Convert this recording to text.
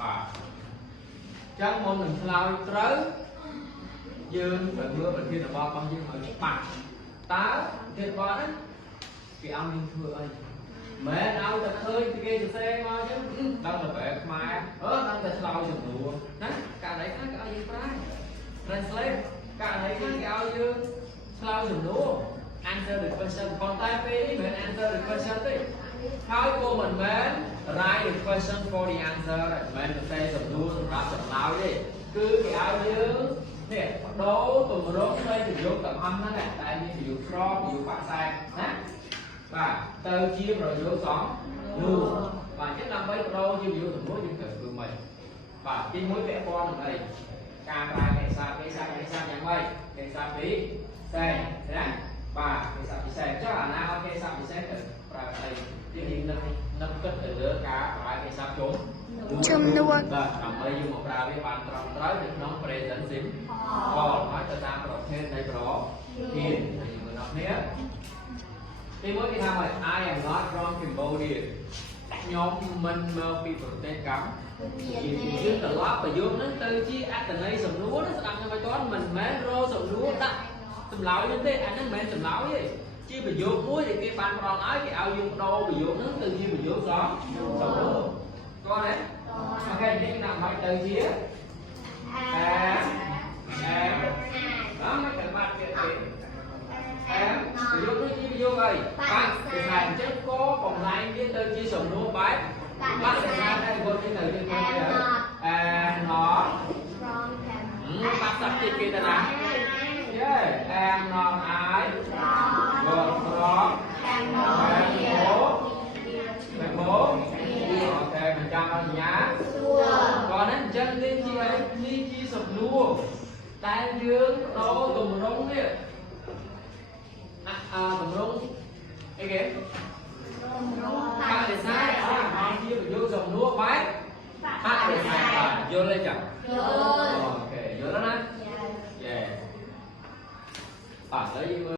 បាទចឹងមុននឹងឆ្លើយត្រូវយើងត្រូវមើលប្រធានបទរបស់យើងឲ្យច្បាស់តើប្រធានបទហ្នឹងគេឲ្យយើងធ្វើអីមិនឲ្យតែឃើញគេសរសេរមកចឹងដឹងតែបែបខ្មែរដឹងតែឆ្លើយសំណួរណាករណីខ្លះគេឲ្យយើងប្រើ translate ករណីខ្លះគេឲ្យយើងឆ្លើយសំណួរ answer the question ប៉ុន្តែពេលនេះមិនមែន answer the question ទេហើយក៏មិនមែន write the question for the answer ដែរមិនមែនសរសេរសំណួរសម្រាប់ចម្លើយទេគឺគេឲ្យយើងនេះបដូរទម្រង់នៃប្រយោគទាំងអស់ហ្នឹងតែមានប្រយោគស្របប្រយោគបាក់ខ្សែណាបាទទៅជាប្រយោគសំណួរបាទអញ្ចឹងដើម្បីបដូរជាប្រយោគសំណួរយើងត្រូវធ្វើម៉េចបាទទីមួយពាក់ព័ន្ធនឹងអីការប្រើភាសាយ៉ាងម៉េចភាសាពីរផ្សេងណាបាទភាសាពិសេសចុះអាណាឲ្យភាសាពិសេសទៅប្រើអីទីនេះនឹងគិតទៅលើការប្រើភាសាជំនួសបាទដើម្បីយើងមកប្រើវាបានត្រឹមត្រូវនៅក្នុង present simple ហើយទៅតាមប្រភេទនៃប្រធានហើយយើងមើលដល់គ្នាទីមួយគេថាម៉េច I am not from Cambodia ខ្ញុំមិនមកពីប្រទេសកម្ពុជាយើងត្រឡប់ប្រយោគហ្នឹងទៅជាអត្ថន័យសំណួរស្ដាប់ខ្ញុំឲ្យតន់មិនមែនរកសំណួរដាក់ចម្លើយហ្នឹងទេអាហ្នឹងមិនមែនចម្លើយទេជាប្រយោគមួយដែលគេបានផ្ដល់ឲ្យគេឲ្យយើងបដូរប្រយោគហ្នឹងទៅជាប្រយោគសំណួរគាត់ទេអូខេនេះដាក់មកទៅជាមិនត្រូវបាត់ទៀតទេប្រយោគនេះជាប្រយោគអីបាក់ភាសាអញ្ចឹងក៏បំលែងវាទៅជាសំណួរបែបបាក់ភាសាតែគាត់គេទៅយើងធ្វើទៅnotបាក់សាប់ទៀតគេទៅណាam not I from Cambodia អូខេមិនចាំឲ្យញ៉ាcònហ្នឹងអញ្ចឹងនេះជានេះជាសំណួរតែយើងបដូរទម្រង់នេះទម្រង់អីគេបដិសេធមកជាប្រយោគសំណួរបែបបដិសេធបាទយល់ទេចាអូខេយល់ណាបាទឥឡូវយើង